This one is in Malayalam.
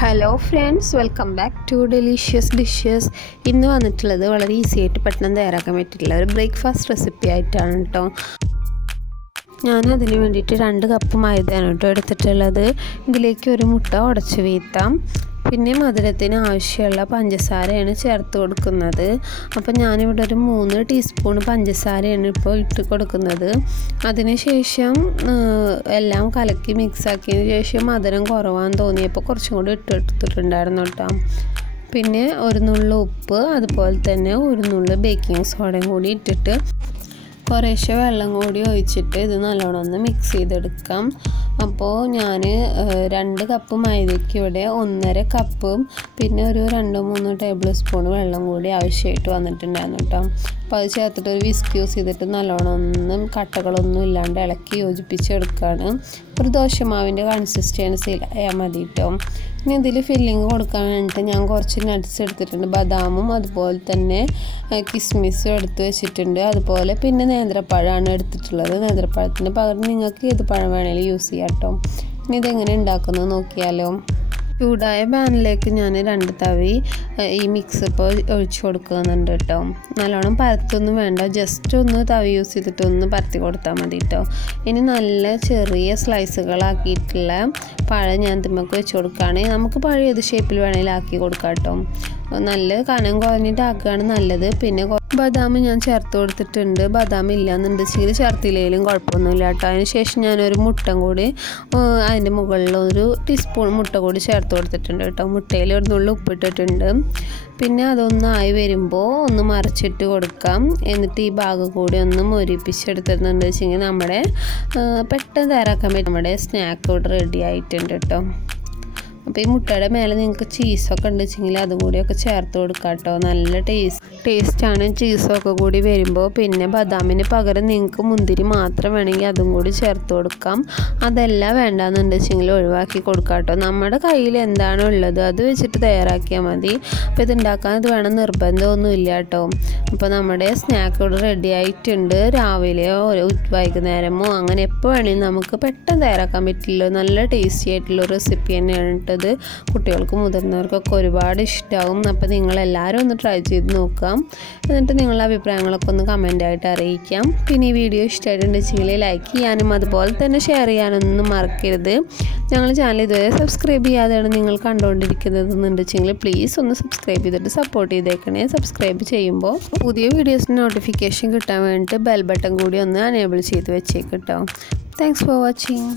Hello friends, welcome back to delicious dishes. ഇന്ന് വന്നിട്ടുള്ളത് വളരെ ഈസി ആയിട്ട് പെട്ടെന്ന് തയ്യാറാക്കാൻ പറ്റിയിട്ടുള്ള ഒരു ബ്രേക്ക്ഫാസ്റ്റ് റെസിപ്പി ആയിട്ടാണ് കേട്ടോ. അതിന് വേണ്ടിയിട്ട് 2 കപ്പ് മൈദയാണ് കേട്ടോ എടുത്തിട്ടുള്ളത്. ഇതിലേക്ക് ഒരു മുട്ട ഉടച്ച് വീഴ്ത്താം. പിന്നെ മധുരത്തിന് ആവശ്യമുള്ള പഞ്ചസാരയാണ് ചേർത്ത് കൊടുക്കുന്നത്. അപ്പോൾ ഞാനിവിടെ ഒരു 3 ടീസ്പൂൺ പഞ്ചസാരയാണ് ഇപ്പോൾ ഇട്ട് കൊടുക്കുന്നത്. അതിനുശേഷം എല്ലാം കലക്കി മിക്സാക്കിയതിന് ശേഷം മധുരം കുറവാന്ന് തോന്നിയപ്പോൾ കുറച്ചും കൂടി ഇട്ടെടുത്തിട്ടുണ്ടായിരുന്നു കേട്ടോ. പിന്നെ ഒരു നുള്ളു ഉപ്പ്, അതുപോലെ തന്നെ ഒരു നുള്ളു ബേക്കിംഗ് സോഡയും കൂടി ഇട്ടിട്ട് കുറേശ്ശെ വെള്ളം കൂടി ഒഴിച്ചിട്ട് ഇത് നല്ലോണം ഒന്ന് മിക്സ് ചെയ്തെടുക്കാം. അപ്പോൾ ഞാൻ 2 കപ്പ് മൈദയ്ക്ക് ഇവിടെ 1.5 കപ്പും പിന്നെ ഒരു 2-3 ടേബിൾ സ്പൂൺ വെള്ളം കൂടി ആവശ്യമായിട്ട് വന്നിട്ടുണ്ടായിരുന്നു കേട്ടോ. അപ്പോൾ അത് ചേർത്തിട്ട് ഒരു വിസ്ക് യൂസ് ചെയ്തിട്ട് നല്ലോണം ഒന്നും കട്ടകളൊന്നും ഇല്ലാണ്ട് ഇളക്കി യോജിപ്പിച്ചെടുക്കുകയാണ്. ഒരു ദോശമാവിൻ്റെ കൺസിസ്റ്റൻസി ആയാൽ മതി കേട്ടോ. ഇനി ഇതിൽ ഫില്ലിങ് കൊടുക്കാൻ വേണ്ടിയിട്ട് ഞാൻ കുറച്ച് നട്ട്സ് എടുത്തിട്ടുണ്ട്. ബദാമും അതുപോലെ തന്നെ കിസ്മിസും എടുത്ത് വെച്ചിട്ടുണ്ട്. അതുപോലെ പിന്നെ നേന്ത്രപ്പഴമാണ് എടുത്തിട്ടുള്ളത്. നേന്ത്രപ്പഴത്തിന് പകരം നിങ്ങൾക്ക് ഏത് പഴം വേണമെങ്കിലും യൂസ് ചെയ്യാം കേട്ടോ. ഇനി ഇതെങ്ങനെ ഉണ്ടാക്കുന്നത് നോക്കിയാലോ. ചൂടായ പാനിലേക്ക് ഞാൻ 2 തവി ഈ മിക്സ് ഇപ്പോൾ ഒഴിച്ച് കൊടുക്കുന്നുണ്ട് കേട്ടോ. നല്ലോണം പരത്തൊന്നും വേണ്ട, ജസ്റ്റ് ഒന്ന് തവി യൂസ് ചെയ്തിട്ട് ഒന്ന് പരത്തി കൊടുത്താൽ മതി കേട്ടോ. ഇനി നല്ല ചെറിയ സ്ലൈസുകളാക്കിയിട്ടുള്ള പഴം ഞാൻ ഇതിമ്മക്ക് വെച്ച് കൊടുക്കുകയാണ്. നമുക്ക് പഴം ഏത് ഷേപ്പിൽ വേണമെങ്കിലും ആക്കി കൊടുക്കാം കേട്ടോ. നല്ല കനം കുറഞ്ഞിട്ട് ആക്കുകയാണ് നല്ലത്. പിന്നെ ബദാം ഞാൻ ചേർത്ത് കൊടുത്തിട്ടുണ്ട്. ബദാം ഇല്ലയെന്നുണ്ടെങ്കിൽ ചേർത്തില്ലെങ്കിലും കുഴപ്പമൊന്നുമില്ല കേട്ടോ. അതിന് ശേഷം ഞാനൊരു മുട്ട കൂടി അതിൻ്റെ മുകളിൽ ഒരു ടീസ്പൂൺ മുട്ട കൂടി ചേർത്ത് കൊടുത്തിട്ടുണ്ട് കേട്ടോ. മുട്ടയിൽ ഒരു നുള്ളി ഉപ്പിട്ടിട്ടുണ്ട്. പിന്നെ അതൊന്നായി വരുമ്പോൾ ഒന്ന് മറിച്ചിട്ട് കൊടുക്കാം. എന്നിട്ട് ഈ ഭാഗം കൂടി ഒന്ന് മൊരിപ്പിച്ചെടുത്തിട്ടുണ്ട് വെച്ചെങ്കിൽ നമ്മുടെ പെട്ടെന്ന് തയ്യാറാക്കാൻ പറ്റും നമ്മുടെ സ്നാക്ക് ഇവിടെ റെഡി ആയിട്ടുണ്ട് കേട്ടോ. അപ്പോൾ ഈ മുട്ടയുടെ മേലെ നിങ്ങൾക്ക് ചീസൊക്കെ ഉണ്ട് വെച്ചെങ്കിൽ അതും കൂടിയൊക്കെ ചേർത്ത് കൊടുക്കാം കേട്ടോ. നല്ല ടേസ്റ്റാണ് ചീസൊക്കെ കൂടി വരുമ്പോൾ. പിന്നെ ബദാമിന് പകരം നിങ്ങൾക്ക് മുന്തിരി മാത്രം വേണമെങ്കിൽ അതും കൂടി ചേർത്ത് കൊടുക്കാം. അതെല്ലാം വേണ്ടാന്നുണ്ട് വെച്ചെങ്കിൽ ഒഴിവാക്കി കൊടുക്കാം കേട്ടോ. നമ്മുടെ കയ്യിൽ എന്താണോ ഉള്ളത് അത് വെച്ചിട്ട് തയ്യാറാക്കിയാൽ മതി. അപ്പോൾ ഇത് ഉണ്ടാക്കാൻ ഇത് വേണം നിർബന്ധമൊന്നും ഇല്ല കേട്ടോ. അപ്പോൾ നമ്മുടെ സ്നാക്ക് ഇവിടെ റെഡി ആയിട്ടുണ്ട്. രാവിലെയോ വൈകുന്നേരമോ അങ്ങനെ എപ്പോൾ വേണമെങ്കിലും നമുക്ക് പെട്ടെന്ന് തയ്യാറാക്കാൻ പറ്റില്ല. നല്ല ടേസ്റ്റി ആയിട്ടുള്ള റെസിപ്പി തന്നെയാണ് കേട്ടോ. കുട്ടികൾക്കും മുതിർന്നവർക്കൊക്കെ ഒരുപാട് ഇഷ്ടമാവും. അപ്പോൾ നിങ്ങളെല്ലാവരും ഒന്ന് ട്രൈ ചെയ്ത് നോക്കാം. എന്നിട്ട് നിങ്ങളുടെ അഭിപ്രായങ്ങളൊക്കെ ഒന്ന് കമൻ്റായിട്ട് അറിയിക്കാം. പിന്നെ ഈ വീഡിയോ ഇഷ്ടമായിട്ടുണ്ടെങ്കിൽ ലൈക്ക് ചെയ്യാനും അതുപോലെ തന്നെ ഷെയർ ചെയ്യാനൊന്നും മറക്കരുത്. ഞങ്ങളുടെ ചാനൽ ഇതുവരെ സബ്സ്ക്രൈബ് ചെയ്യാതെയാണ് നിങ്ങൾ കണ്ടുകൊണ്ടിരിക്കുന്നതെന്നുണ്ടെങ്കിൽ പ്ലീസ് ഒന്ന് സബ്സ്ക്രൈബ് ചെയ്തിട്ട് സപ്പോർട്ട് ചെയ്തേക്കണേ. സബ്സ്ക്രൈബ് ചെയ്യുമ്പോൾ പുതിയ വീഡിയോസിന് നോട്ടിഫിക്കേഷൻ കിട്ടാൻ വേണ്ടിയിട്ട് ബെൽ ബട്ടൺ കൂടി ഒന്ന് എനേബിൾ ചെയ്ത് വെച്ചേക്ക് കേട്ടോ. Thanks for watching.